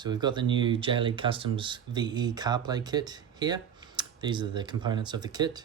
So we've got the new J-League Customs VE CarPlay kit here. These are the components of the kit.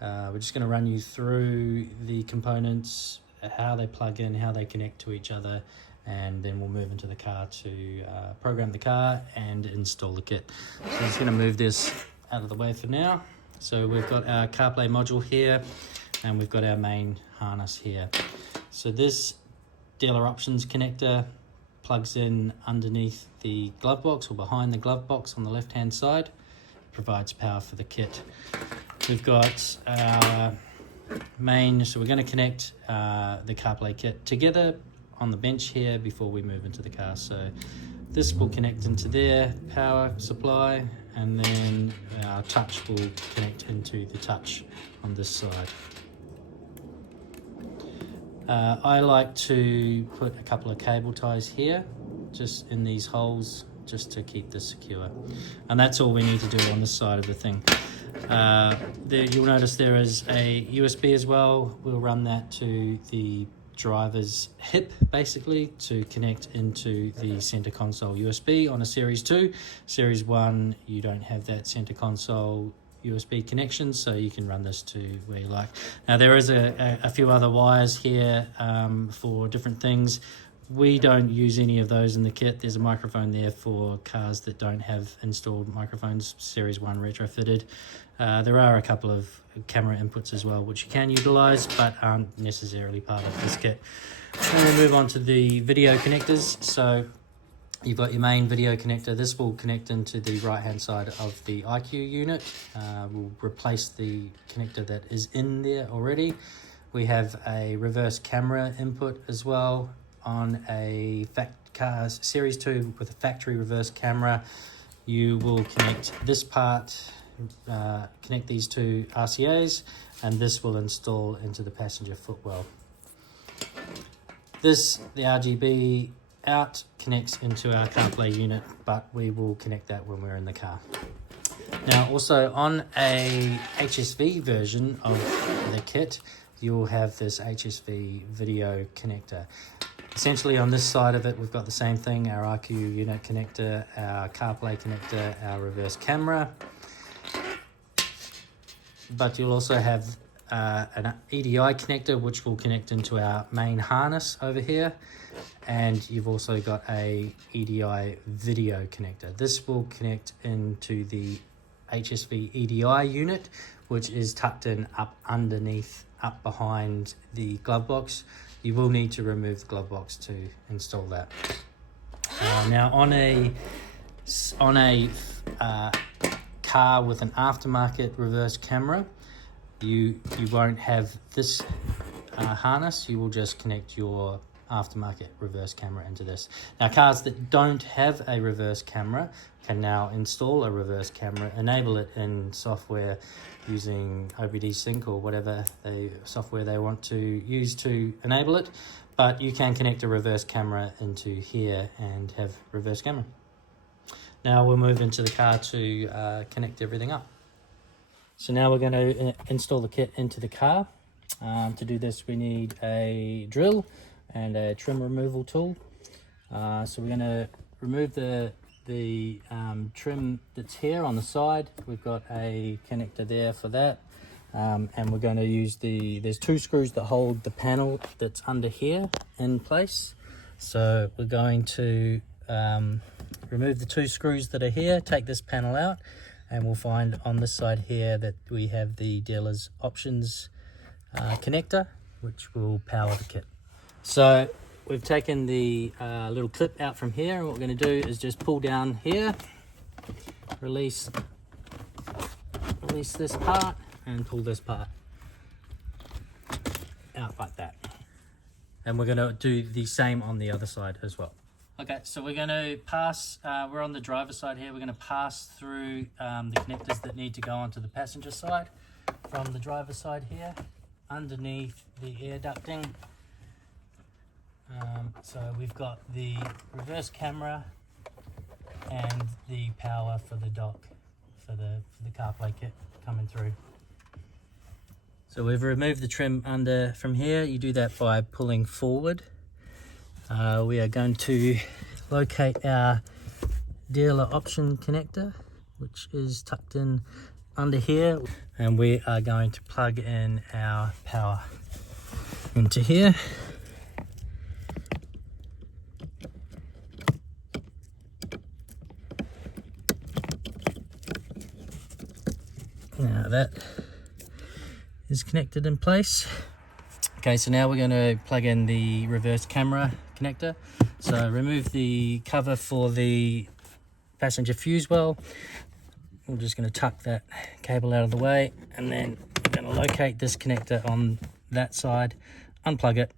We're just going to run you through the components, how they plug in, how they connect to each other, and then we'll move into the car to program the car and install the kit. So I'm just going to move this out of the way for now. So we've got our CarPlay module here, and we've got our main harness here. So this dealer options connector plugs in underneath the glove box or behind the glove box on the left hand side. Provides power for the kit. We've got our main, so we're going to connect the CarPlay kit together on the bench here before we move into the car. So this will connect into their power supply, and then our touch will connect into the touch on this side. I like to put a couple of cable ties here, just in these holes, just to keep this secure. And that's all we need to do on this side of the thing. You'll notice there is a USB as well. We'll run that to the driver's hip, basically, to connect into the center console USB on a Series 2. Series 1, you don't have that center console USB connection, so you can run this to where you like. Now there is a few other wires here for different things. We don't use any of those in the kit. There's a microphone there for cars that don't have installed microphones, Series 1 retrofitted. There are a couple of camera inputs as well, which you can utilize, but aren't necessarily part of this kit. And we'll move on to the video connectors. So you've got your main video connector. This will connect into the right hand side of the IQ unit. We'll replace the connector that is in there already. We have a reverse camera input as well on a Series 2 with a factory reverse camera. You will connect this part, connect these two RCAs, and this will install into the passenger footwell. The RGB out connects into our CarPlay unit, but we will connect that when we're in the car. Now also on a HSV version of the kit, you'll have this HSV video connector. Essentially on this side of it, we've got the same thing, our RQ unit connector, our CarPlay connector, our reverse camera. But you'll also have an EDI connector, which will connect into our main harness over here. And you've also got a EDI video connector. This will connect into the HSV EDI unit, which is tucked in up behind the glove box. You will need to remove the glove box to install that. Now on a car with an aftermarket reverse camera, you won't have this harness. You will just connect your aftermarket reverse camera into this. Now cars that don't have a reverse camera can now install a reverse camera, enable it in software using OBD Sync or whatever software they want to use to enable it, but you can connect a reverse camera into here and have reverse camera. Now we'll move into the car to connect everything up. So now we're going to install the kit into the car. To do this we need a drill and a trim removal tool. So we're going to remove the trim that's here on the side. We've got a connector there for that, and we're going to use there's two screws that hold the panel that's under here in place. So we're going to remove the two screws that are here, take this panel out, and we'll find on this side here that we have the dealer's options connector, which will power the kit. So we've taken the little clip out from here, and what we're going to do is just pull down here, release this part, and pull this part out like that. And we're going to do the same on the other side as well. Okay, so we're going to pass, we're on the driver's side here, we're going to pass through the connectors that need to go onto the passenger side from the driver's side here, underneath the air ducting. So we've got the reverse camera and the power for the dock for the CarPlay kit coming through. So we've removed the trim under from here. You do that by pulling forward. We are going to locate our dealer option connector, which is tucked in under here, and we are going to plug in our power into here. Now that is connected in place. Okay, so now we're going to plug in the reverse camera connector. So remove the cover for the passenger fuse well. We're just going to tuck that cable out of the way, and then we're going to locate this connector on that side, unplug it.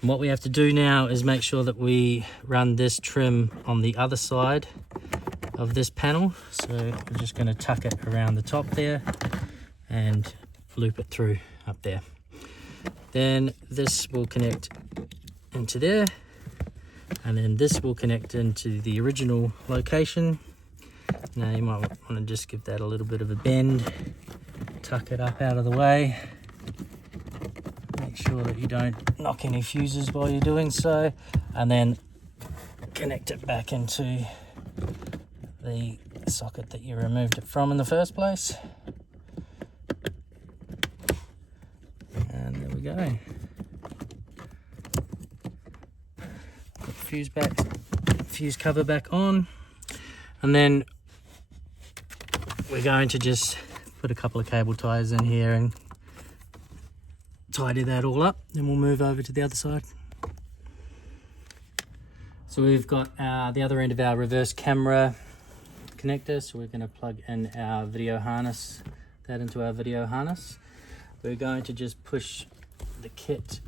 And what we have to do now is make sure that we run this trim on the other side of this panel. So we're just going to tuck it around the top there and loop it through up there. Then this will connect into there, and then this will connect into the original location. Now you might want to just give that a little bit of a bend, tuck it up out of the way, make sure that you don't knock any fuses while you're doing so, and then connect it back into the socket that you removed it from in the first place. And there we go. Put the fuse cover back on, and then we're going to just put a couple of cable ties in here and tidy that all up. Then we'll move over to the other side. So we've got the other end of our reverse camera connector, so we're going to plug in our video harness, that into our video harness. We're going to just push the kit,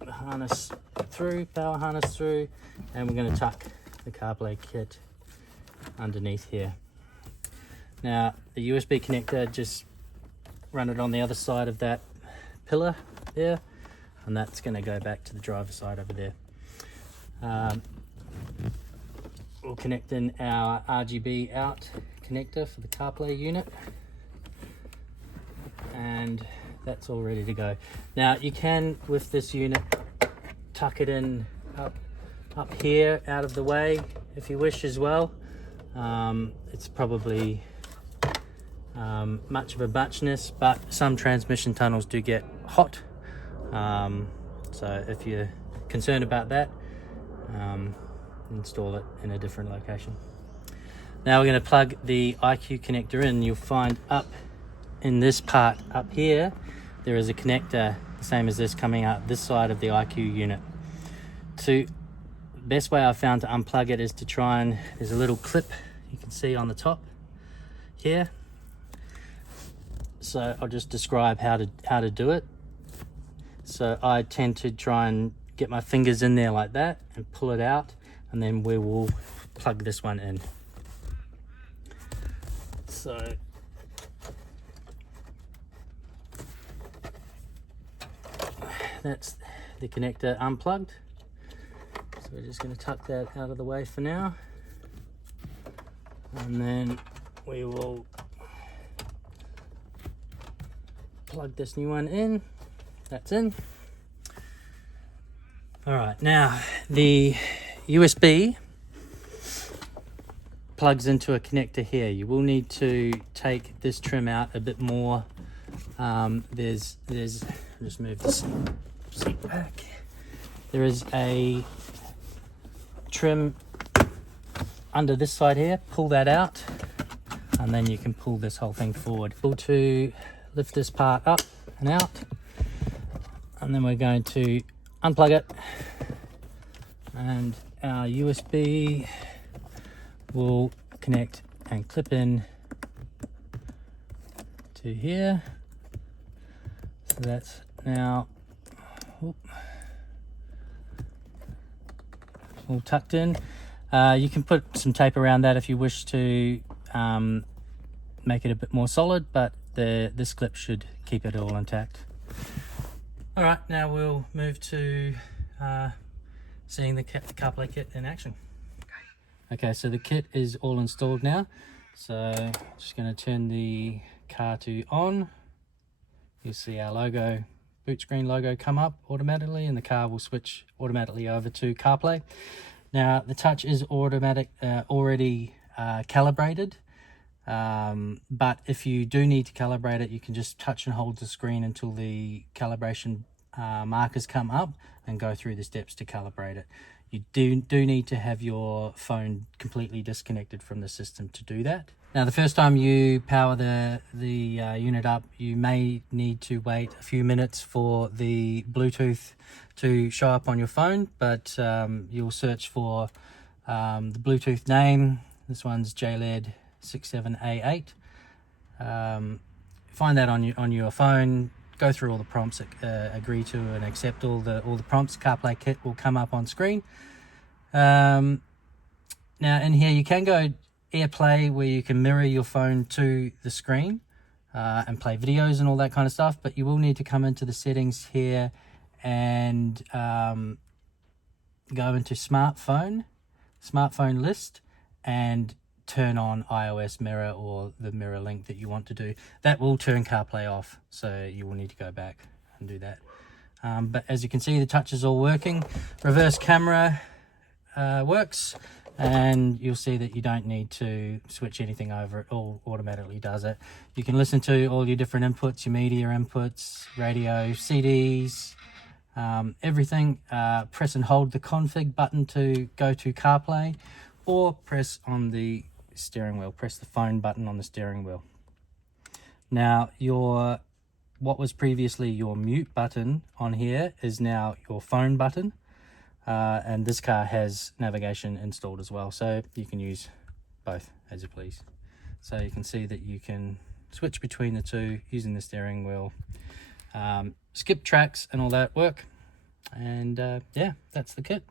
the harness through, power harness through, and we're going to tuck the CarPlay kit underneath here. Now the USB connector, just run it on the other side of that pillar there, and that's going to go back to the driver's side over there. We'll connect in our RGB out connector for the CarPlay unit, and that's all ready to go. Now you can, with this unit, tuck it in up here out of the way if you wish as well. It's probably much of a muchness, but some transmission tunnels do get hot, so if you're concerned about that, install it in a different location. Now we're going to plug the IQ connector in. You'll find up in this part up here there is a connector the same as this coming out this side of the IQ unit. The best way I've found to unplug it is to try and, there's a little clip you can see on the top here. So I'll just describe how to do it. So I tend to try and get my fingers in there like that and pull it out, and then we will plug this one in. So that's the connector unplugged. So we're just going to tuck that out of the way for now, and then we will plug this new one in. That's in. All right, now the USB plugs into a connector here. You will need to take this trim out a bit more. There's I'll just move this seat back. There is a trim under this side here. Pull that out, and then you can pull this whole thing forward. To lift this part up and out, and then we're going to unplug it, and our USB will connect and clip in to here. So that's now all tucked in. You can put some tape around that if you wish to make it a bit more solid, but this clip should keep it all intact. All right, now we'll move to seeing the CarPlay kit in action. Okay, so the kit is all installed now. So just going to turn the car to on. You'll see our logo, boot screen logo, come up automatically, and the car will switch automatically over to CarPlay. Now the touch is already calibrated, but if you do need to calibrate it, you can just touch and hold the screen until the calibration markers come up and go through the steps to calibrate it. You do need to have your phone completely disconnected from the system to do that. Now the first time you power the unit up, you may need to wait a few minutes for the Bluetooth to show up on your phone, but you'll search for the Bluetooth name. This one's JLED 67A8. Find that on your phone, go through all the prompts, agree to and accept all the prompts. CarPlay kit will come up on screen. Now in here you can go AirPlay, where you can mirror your phone to the screen and play videos and all that kind of stuff, but you will need to come into the settings here and go into smartphone list and turn on iOS mirror or the mirror link that you want to do. That will turn CarPlay off, so you will need to go back and do that. But as you can see, the touch is all working. Reverse camera works, and you'll see that you don't need to switch anything over. It all automatically does it. You can listen to all your different inputs, your media inputs, radio, CDs, everything. Press and hold the config button to go to CarPlay, or press on the steering wheel, press the phone button on the steering wheel. Now what was previously your mute button on here is now your phone button. And this car has navigation installed as well, so you can use both as you please. So you can see that you can switch between the two using the steering wheel, skip tracks and all that work, and yeah, that's the kit.